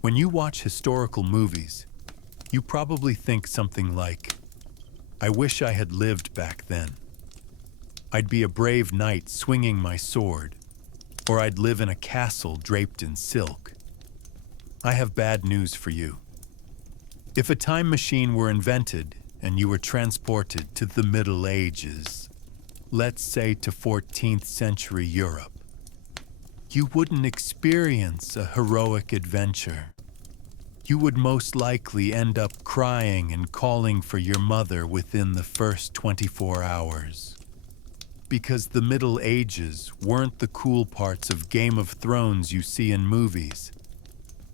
When you watch historical movies, you probably think something like, I wish I had lived back then. I'd be a brave knight swinging my sword, or I'd live in a castle draped in silk. I have bad news for you. If a time machine were invented and you were transported to the Middle Ages, let's say to 14th century Europe, you wouldn't experience a heroic adventure. You would most likely end up crying and calling for your mother within the first 24 hours. Because the Middle Ages weren't the cool parts of Game of Thrones you see in movies.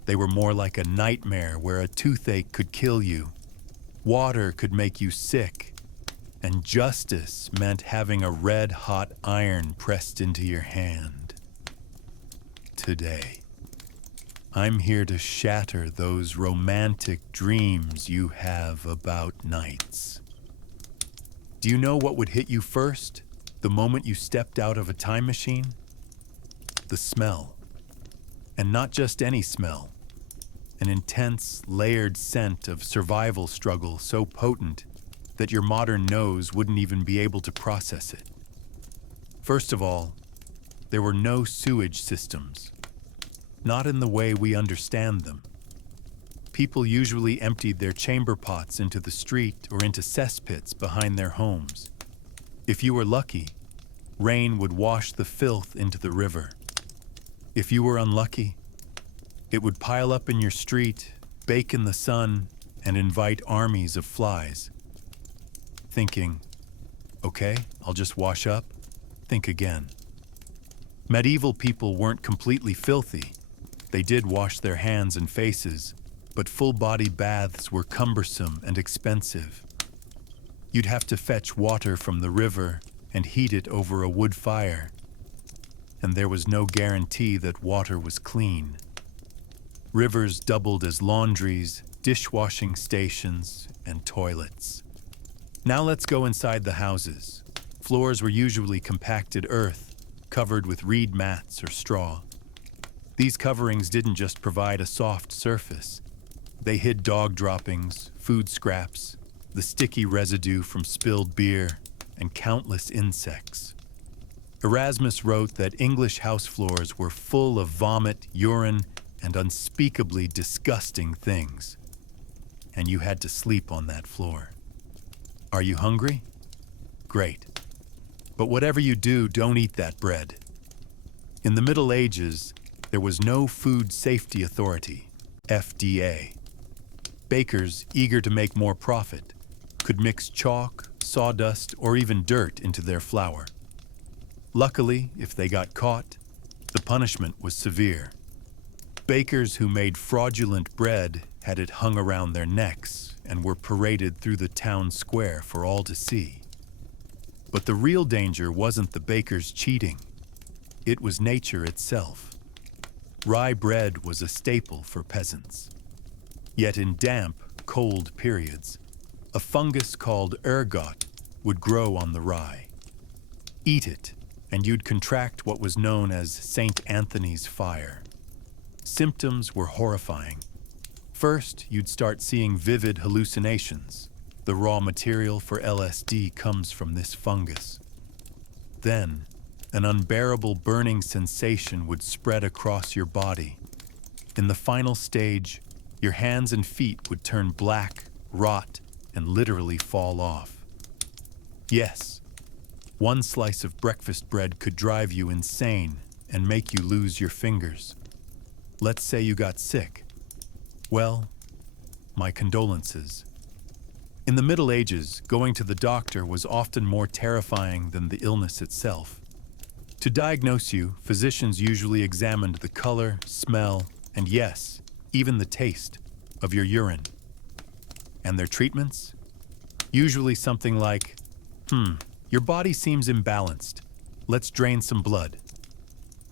They were more like a nightmare where a toothache could kill you, water could make you sick, and justice meant having a red-hot iron pressed into your hand. Today, I'm here to shatter those romantic dreams you have about knights. Do you know what would hit you first, the moment you stepped out of a time machine? The smell. And not just any smell. An intense, layered scent of survival struggle so potent that your modern nose wouldn't even be able to process it. First of all, there were no sewage systems. Not in the way we understand them. People usually emptied their chamber pots into the street or into cesspits behind their homes. If you were lucky, rain would wash the filth into the river. If you were unlucky, it would pile up in your street, bake in the sun, and invite armies of flies. Thinking, okay, I'll just wash up, think again. Medieval people weren't completely filthy. They did wash their hands and faces, but full-body baths were cumbersome and expensive. You'd have to fetch water from the river and heat it over a wood fire, and there was no guarantee that water was clean. Rivers doubled as laundries, dishwashing stations, and toilets. Now let's go inside the houses. Floors were usually compacted earth, covered with reed mats or straw. These coverings didn't just provide a soft surface. They hid dog droppings, food scraps, the sticky residue from spilled beer, and countless insects. Erasmus wrote that English house floors were full of vomit, urine, and unspeakably disgusting things. And you had to sleep on that floor. Are you hungry? Great. But whatever you do, don't eat that bread. In the Middle Ages, there was no Food Safety Authority, FDA. Bakers, eager to make more profit, could mix chalk, sawdust, or even dirt into their flour. Luckily, if they got caught, the punishment was severe. Bakers who made fraudulent bread had it hung around their necks and were paraded through the town square for all to see. But the real danger wasn't the bakers cheating. It was nature itself. Rye bread was a staple for peasants. Yet in damp, cold periods, a fungus called ergot would grow on the rye. Eat it, and you'd contract what was known as St. Anthony's fire. Symptoms were horrifying. First, you'd start seeing vivid hallucinations. The raw material for LSD comes from this fungus. Then, an unbearable burning sensation would spread across your body. In the final stage, your hands and feet would turn black, rot, and literally fall off. Yes, one slice of breakfast bread could drive you insane and make you lose your fingers. Let's say you got sick. Well, my condolences. In the Middle Ages, going to the doctor was often more terrifying than the illness itself. To diagnose you, physicians usually examined the color, smell, and yes, even the taste of your urine. And their treatments? Usually something like, your body seems imbalanced. Let's drain some blood.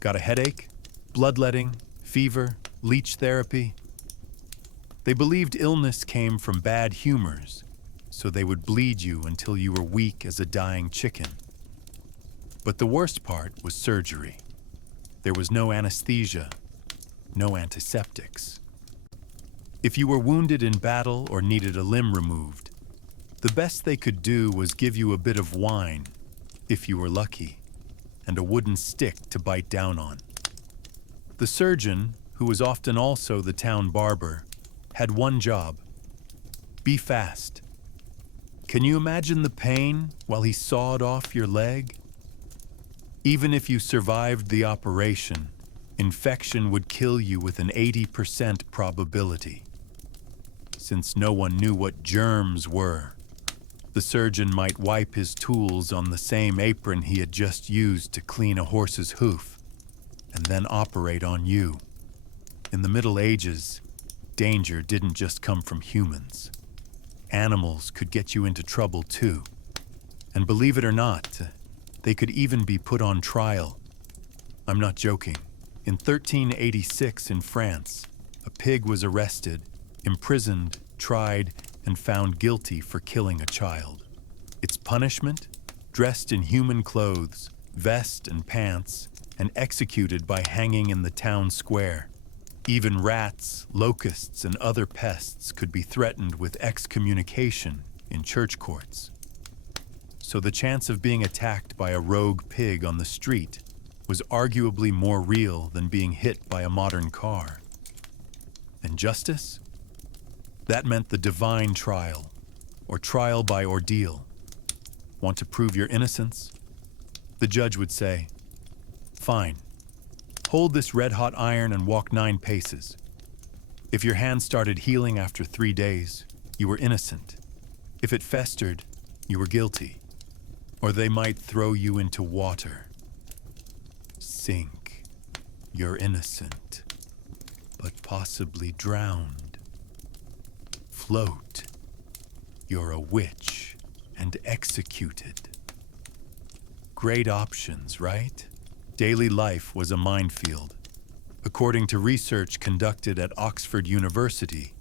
Got a headache? Bloodletting? Fever? Leech therapy? They believed illness came from bad humors, so they would bleed you until you were weak as a dying chicken. But the worst part was surgery. There was no anesthesia, no antiseptics. If you were wounded in battle or needed a limb removed, the best they could do was give you a bit of wine, if you were lucky, and a wooden stick to bite down on. The surgeon, who was often also the town barber, had one job: be fast. Can you imagine the pain while he sawed off your leg? Even if you survived the operation, infection would kill you with an 80% probability. Since no one knew what germs were, the surgeon might wipe his tools on the same apron he had just used to clean a horse's hoof, and then operate on you. In the Middle Ages, danger didn't just come from humans. Animals could get you into trouble too. And believe it or not, they could even be put on trial. I'm not joking. In 1386 in France, a pig was arrested, imprisoned, tried, and found guilty for killing a child. Its punishment? Dressed in human clothes, vest and pants, and executed by hanging in the town square. Even rats, locusts, and other pests could be threatened with excommunication in church courts. So the chance of being attacked by a rogue pig on the street was arguably more real than being hit by a modern car. And justice? That meant the divine trial, or trial by ordeal. Want to prove your innocence? The judge would say, "Fine. Hold this red-hot iron and walk 9 paces. If your hand started healing after 3 days, you were innocent. If it festered, you were guilty. Or they might throw you into water. Sink. You're innocent, but possibly drowned. Float. You're a witch and executed." Great options, right? Daily life was a minefield. According to research conducted at Oxford University,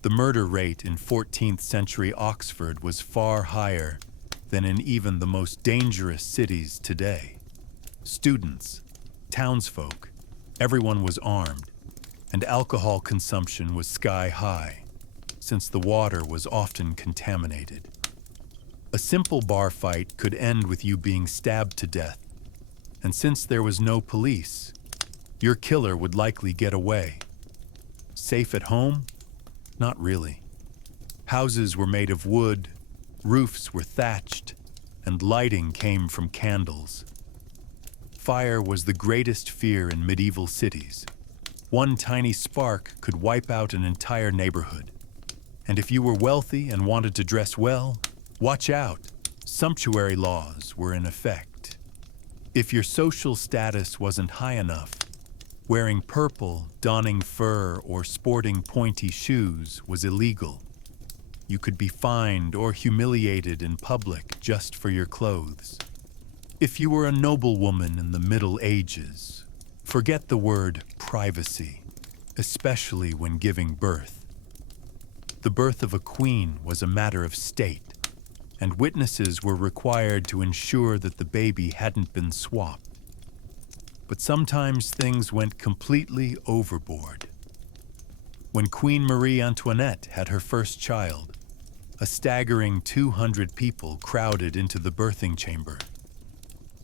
the murder rate in 14th century Oxford was far higher than in even the most dangerous cities today. Students, townsfolk, everyone was armed, and alcohol consumption was sky high, since the water was often contaminated. A simple bar fight could end with you being stabbed to death, and since there was no police, your killer would likely get away. Safe at home? Not really. Houses were made of wood, roofs were thatched, and lighting came from candles. Fire was the greatest fear in medieval cities. One tiny spark could wipe out an entire neighborhood. And if you were wealthy and wanted to dress well, watch out, sumptuary laws were in effect. If your social status wasn't high enough, wearing purple, donning fur, or sporting pointy shoes was illegal. You could be fined or humiliated in public just for your clothes. If you were a noblewoman in the Middle Ages, forget the word privacy, especially when giving birth. The birth of a queen was a matter of state, and witnesses were required to ensure that the baby hadn't been swapped. But sometimes things went completely overboard. When Queen Marie Antoinette had her first child, a staggering 200 people crowded into the birthing chamber.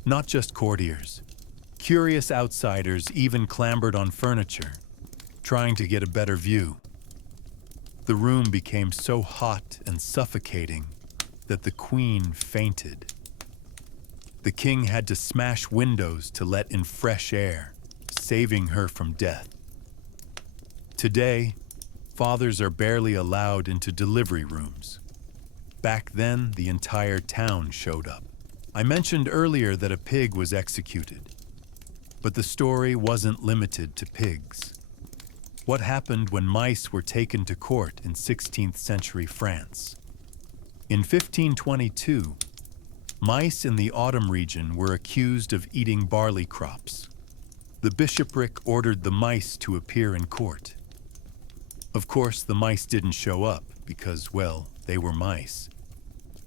Not just courtiers. Curious outsiders even clambered on furniture, trying to get a better view. The room became so hot and suffocating that the queen fainted. The king had to smash windows to let in fresh air, saving her from death. Today, fathers are barely allowed into delivery rooms. Back then, the entire town showed up. I mentioned earlier that a pig was executed, but the story wasn't limited to pigs. What happened when mice were taken to court in 16th century France? In 1522, mice in the Autumn region were accused of eating barley crops. The bishopric ordered the mice to appear in court. Of course, the mice didn't show up because, well, they were mice.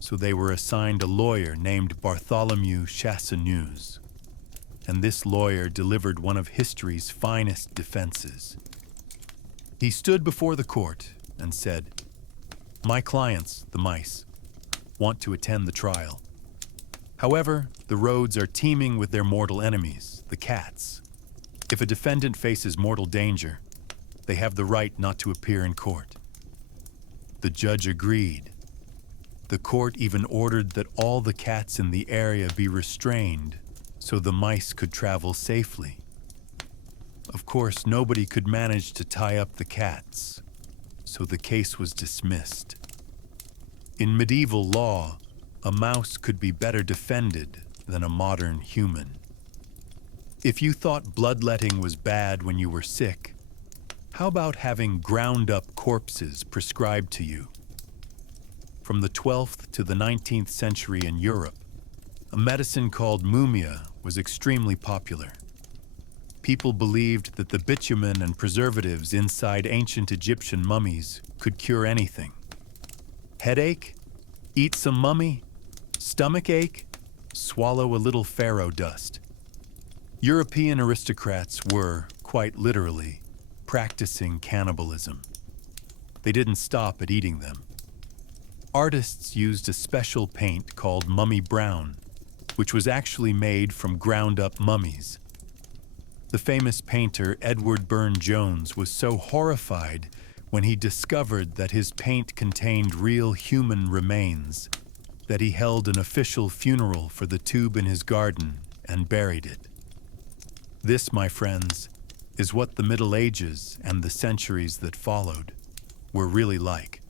So they were assigned a lawyer named Bartholomew Chassaneuz. And this lawyer delivered one of history's finest defenses. He stood before the court and said, "My clients, the mice, want to attend the trial. However, the roads are teeming with their mortal enemies, the cats. If a defendant faces mortal danger, they have the right not to appear in court." The judge agreed. The court even ordered that all the cats in the area be restrained so the mice could travel safely. Of course, nobody could manage to tie up the cats, so the case was dismissed. In medieval law, a mouse could be better defended than a modern human. If you thought bloodletting was bad when you were sick, how about having ground-up corpses prescribed to you? From the 12th to the 19th century in Europe, a medicine called mumia was extremely popular. People believed that the bitumen and preservatives inside ancient Egyptian mummies could cure anything. Headache? Eat some mummy? Stomach ache? Swallow a little pharaoh dust. European aristocrats were, quite literally, practicing cannibalism. They didn't stop at eating them. Artists used a special paint called mummy brown, which was actually made from ground-up mummies. The famous painter Edward Burne-Jones was so horrified when he discovered that his paint contained real human remains that he held an official funeral for the tube in his garden and buried it. This, my friends, is what the Middle Ages and the centuries that followed were really like.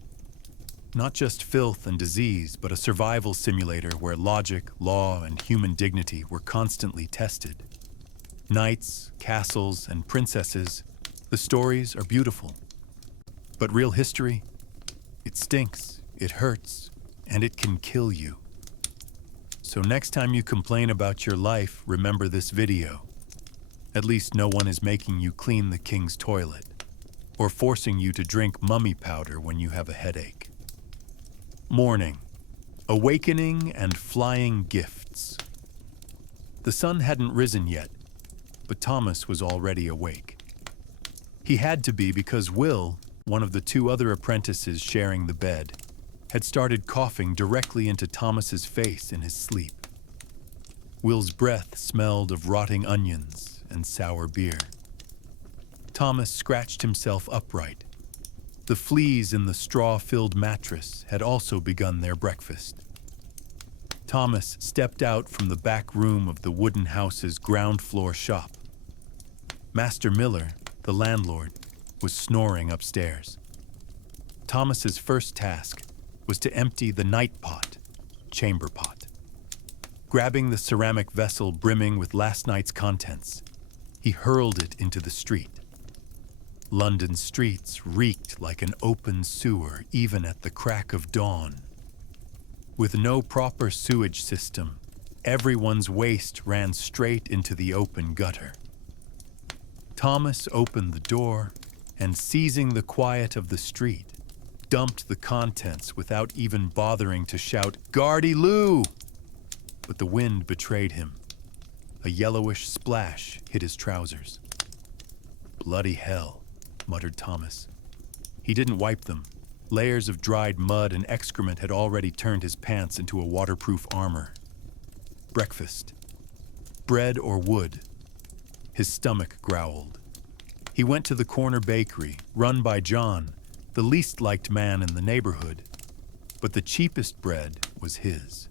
Not just filth and disease, but a survival simulator where logic, law, and human dignity were constantly tested. Knights, castles, and princesses, the stories are beautiful. But real history, it stinks, it hurts, and it can kill you. So next time you complain about your life, remember this video. At least no one is making you clean the king's toilet, or forcing you to drink mummy powder when you have a headache. Morning, awakening and flying gifts. The sun hadn't risen yet, but Thomas was already awake. He had to be because Will, one of the two other apprentices sharing the bed, had started coughing directly into Thomas's face in his sleep. Will's breath smelled of rotting onions and sour beer. Thomas scratched himself upright. The fleas in the straw-filled mattress had also begun their breakfast. Thomas stepped out from the back room of the wooden house's ground-floor shop. Master Miller, the landlord, was snoring upstairs. Thomas's first task was to empty the night pot, chamber pot. Grabbing the ceramic vessel brimming with last night's contents, he hurled it into the street. London streets reeked like an open sewer even at the crack of dawn. With no proper sewage system, everyone's waste ran straight into the open gutter. Thomas opened the door and, seizing the quiet of the street, dumped the contents without even bothering to shout, "Guardy Lou!" But the wind betrayed him. A yellowish splash hit his trousers. "Bloody hell," muttered Thomas. He didn't wipe them. Layers of dried mud and excrement had already turned his pants into a waterproof armor. Breakfast. Bread or wood? His stomach growled. He went to the corner bakery, run by John, the least liked man in the neighborhood. But the cheapest bread was his.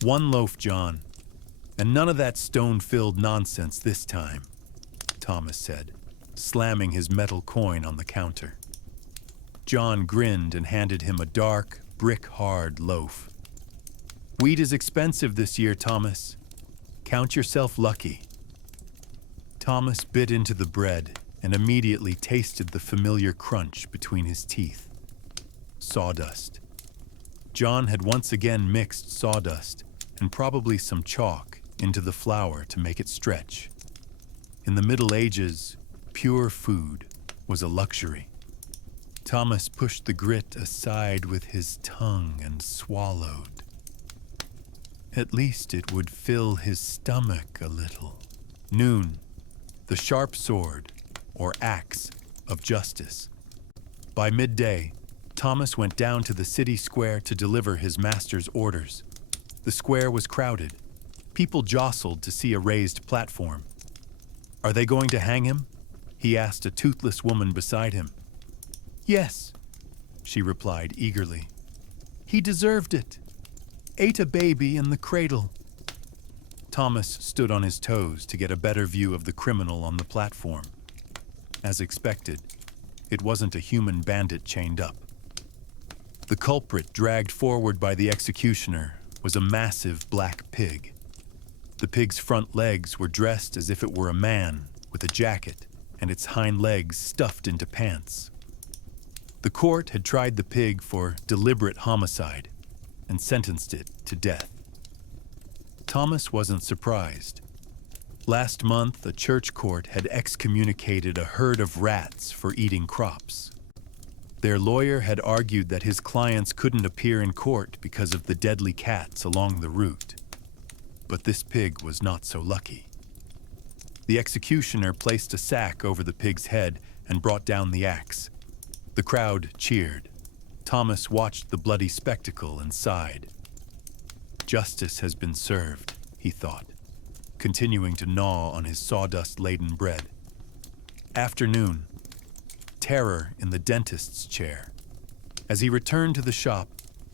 "One loaf, John, and none of that stone-filled nonsense this time," Thomas said, slamming his metal coin on the counter. John grinned and handed him a dark, brick-hard loaf. "Wheat is expensive this year, Thomas. Count yourself lucky." Thomas bit into the bread and immediately tasted the familiar crunch between his teeth. Sawdust. John had once again mixed sawdust and probably some chalk into the flour to make it stretch. In the Middle Ages, pure food was a luxury. Thomas pushed the grit aside with his tongue and swallowed. At least it would fill his stomach a little. Noon. The sharp sword, or axe, of justice. By midday, Thomas went down to the city square to deliver his master's orders. The square was crowded. People jostled to see a raised platform. "Are they going to hang him?" he asked a toothless woman beside him. "Yes," she replied eagerly. "He deserved it. Ate a baby in the cradle." Thomas stood on his toes to get a better view of the criminal on the platform. As expected, it wasn't a human bandit chained up. The culprit dragged forward by the executioner was a massive black pig. The pig's front legs were dressed as if it were a man with a jacket and its hind legs stuffed into pants. The court had tried the pig for deliberate homicide and sentenced it to death. Thomas wasn't surprised. Last month, a church court had excommunicated a herd of rats for eating crops. Their lawyer had argued that his clients couldn't appear in court because of the deadly cats along the route. But this pig was not so lucky. The executioner placed a sack over the pig's head and brought down the axe. The crowd cheered. Thomas watched the bloody spectacle and sighed. "Justice has been served," he thought, continuing to gnaw on his sawdust-laden bread. Afternoon. Terror in the dentist's chair. As he returned to the shop,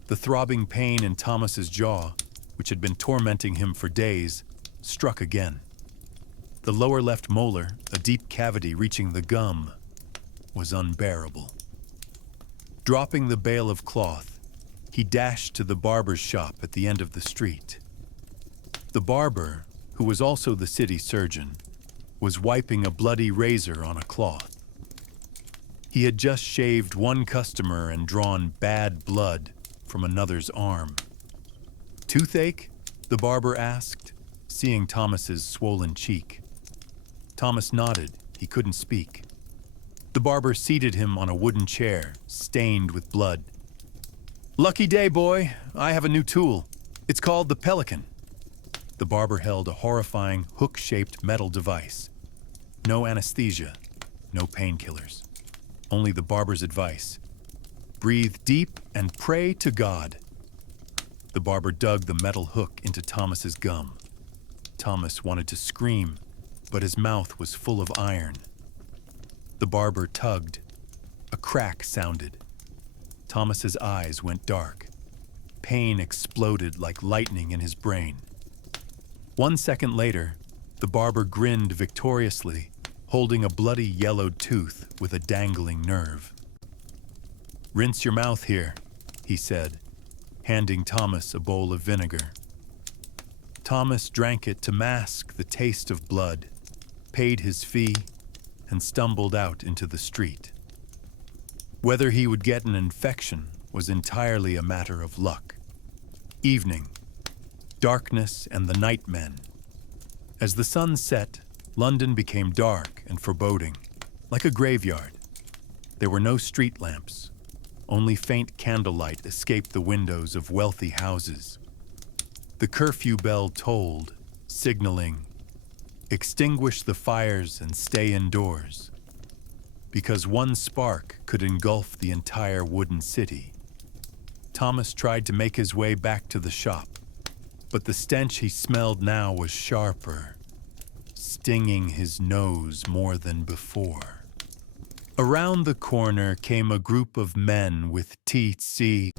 the throbbing pain in Thomas's jaw, which had been tormenting him for days, struck again. The lower left molar, a deep cavity reaching the gum, was unbearable. Dropping the bale of cloth, he dashed to the barber's shop at the end of the street. The barber, who was also the city surgeon, was wiping a bloody razor on a cloth. He had just shaved one customer and drawn bad blood from another's arm. "Toothache?" the barber asked, seeing Thomas's swollen cheek. Thomas nodded. He couldn't speak. The barber seated him on a wooden chair, stained with blood. "Lucky day, boy. I have a new tool. It's called the Pelican." The barber held a horrifying, hook-shaped metal device. No anesthesia, no painkillers. Only the barber's advice. "Breathe deep and pray to God." The barber dug the metal hook into Thomas's gum. Thomas wanted to scream, but his mouth was full of iron. The barber tugged. A crack sounded. Thomas's eyes went dark. Pain exploded like lightning in his brain. 1 second later, the barber grinned victoriously, holding a bloody yellowed tooth with a dangling nerve. "Rinse your mouth here," he said, handing Thomas a bowl of vinegar. Thomas drank it to mask the taste of blood, paid his fee, and stumbled out into the street. Whether he would get an infection was entirely a matter of luck. Evening. Darkness and the nightmen. As the sun set, London became dark and foreboding, like a graveyard. There were no street lamps. Only faint candlelight escaped the windows of wealthy houses. The curfew bell tolled, signaling, "Extinguish the fires and stay indoors," because one spark could engulf the entire wooden city. Thomas tried to make his way back to the shop, but the stench he smelled now was sharper, stinging his nose more than before. Around the corner came a group of men with TC